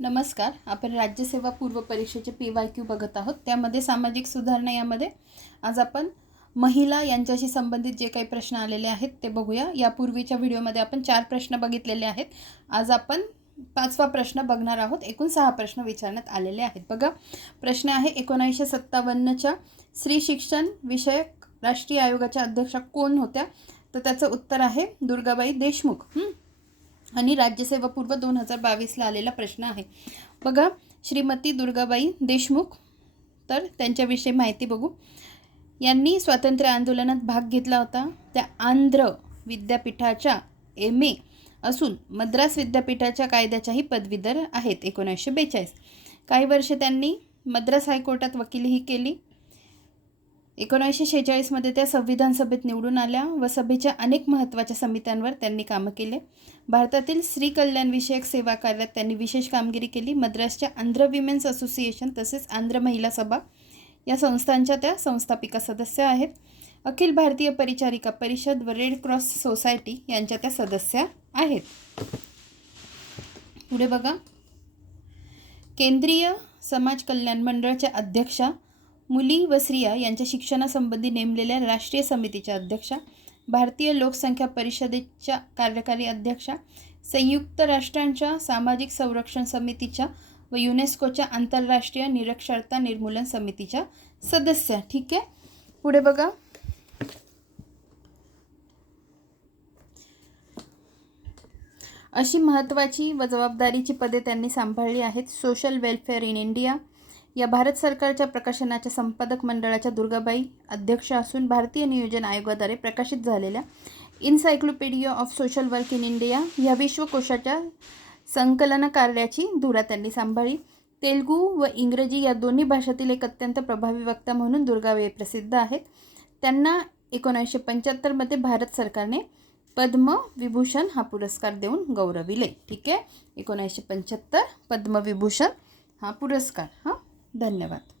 नमस्कार. आपण राज्यसेवा पूर्व परीक्षेचे PYQ बघत आहोत. त्यामध्ये सामाजिक सुधारणा यामध्ये आज आपण महिला यांच्याशी संबंधित जे काही प्रश्न आलेले आहेत ते बघूया. यापूर्वीच्या व्हिडिओमध्ये आपण 4 प्रश्न बघितलेले आहेत. आज आपण 5वा प्रश्न बघणार आहोत. एकूण 6 प्रश्न विचारण्यात आलेले आहेत. बघा, प्रश्न आहे 1957च्या स्त्री शिक्षण विषयक राष्ट्रीय आयोगाच्या अध्यक्षा कोण होत्या? तर त्याचं उत्तर आहे दुर्गाबाई देशमुख. आणि राज्यसेवा पूर्व 2022ला आलेला प्रश्न आहे. बघा, श्रीमती दुर्गाबाई देशमुख, तर त्यांच्याविषयी माहिती बघू. यांनी स्वातंत्र्य आंदोलनात भाग घेतला होता. त्या आंध्र विद्यापीठाच्या MA असून मद्रास विद्यापीठाच्या कायद्याच्याही पदवीधर आहेत. 1942 काही वर्ष त्यांनी मद्रास हायकोर्टात वकिलीही केली. 1946मध्ये त्या संविधान सभेत निवडून आल्या व सभेच्या अनेक महत्त्वाच्या समित्यांवर त्यांनी कामं केले. भारतातील स्त्री कल्याण विषयक सेवा कार्यात त्यांनी विशेष कामगिरी केली. मद्रासच्या आंध्र विमेन्स असोसिएशन तसेच आंध्र महिला सभा या संस्थांच्या त्या संस्थापिका सदस्य आहेत. अखिल भारतीय परिचारिका परिषद व रेड क्रॉस सोसायटी यांच्या त्या सदस्य आहेत. पुढे बघा, केंद्रीय समाज कल्याण मंडळाच्या अध्यक्षा, मुली व स्त्रिया यांच्या शिक्षणासंबंधी नेमलेल्या राष्ट्रीय समितीच्या अध्यक्षा, भारतीय लोकसंख्या परिषदेच्या कार्यकारी अध्यक्षा, संयुक्त राष्ट्रांच्या सामाजिक संरक्षण समितीच्या व युनेस्कोच्या आंतरराष्ट्रीय निरक्षरता निर्मूलन समितीच्या सदस्य. ठीक आहे. पुढे बघा, अशी महत्त्वाची व जबाबदारीची पदे त्यांनी सांभाळली आहेत. सोशल वेलफेअर इन इंडिया या भारत सरकारच्या प्रकाशनाच्या संपादक मंडळाच्या दुर्गाबाई अध्यक्ष असून भारतीय नियोजन आयोगाद्वारे प्रकाशित झालेल्या encyclopaedia of social work in India या विश्वकोशाच्या संकलन कार्याची धुरा त्यांनी सांभाळली. तेलुगू व इंग्रजी या दोन्ही भाषेतील एक अत्यंत प्रभावी वक्ता म्हणून दुर्गाबाई प्रसिद्ध आहेत. त्यांना 1975मध्ये भारत सरकारने पद्मविभूषण हा पुरस्कार देऊन गौरविले. ठीक आहे. 1975 पद्मविभूषण हा पुरस्कार. धन्यवाद.